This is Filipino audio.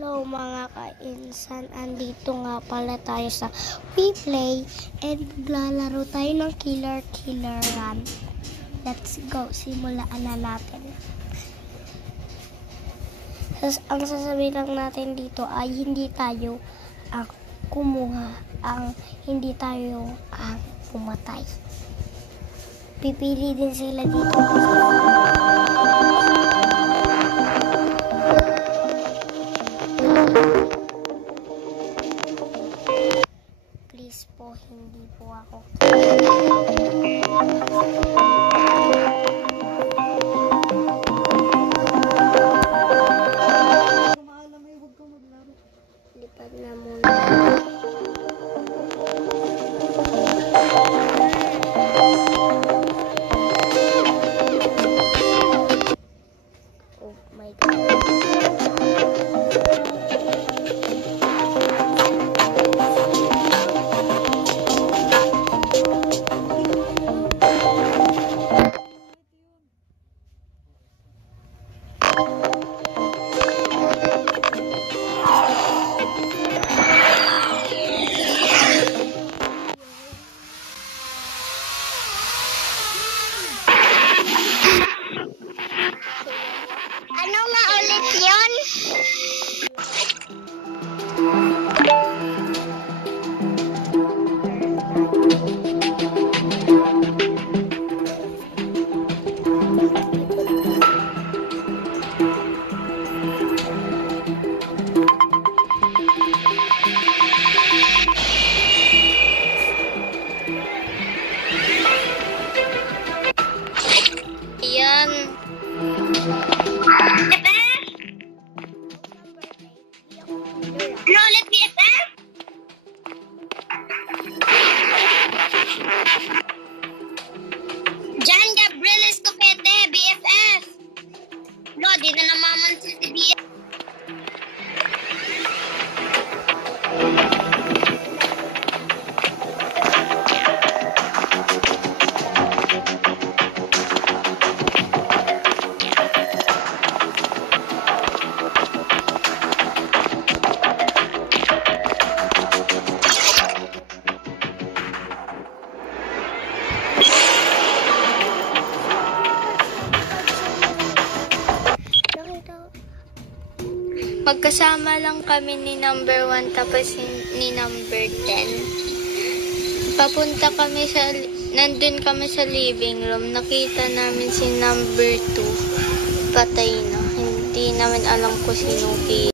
Hello mga kainsan, andito nga pala tayo sa WePlay and maglalaro tayo ng Killer Run. Let's go, simulaan na natin. Ang sasabihin lang natin dito ay hindi tayo ang kumuha, hindi tayo ang pumatay. Pipili din sila dito. Please po, hindi po ako. Lipad na muna. Oh my God. Ano nga ulit yun? Yan. Ulit BFF? John Gabriel Escopete, BFF. No, di na namaman si BFF. Magkasama lang kami ni number 1 tapos ni number 10. Papunta kami nandun kami sa living room. Nakita namin si number 2. Patay na. Hindi namin alam kung sino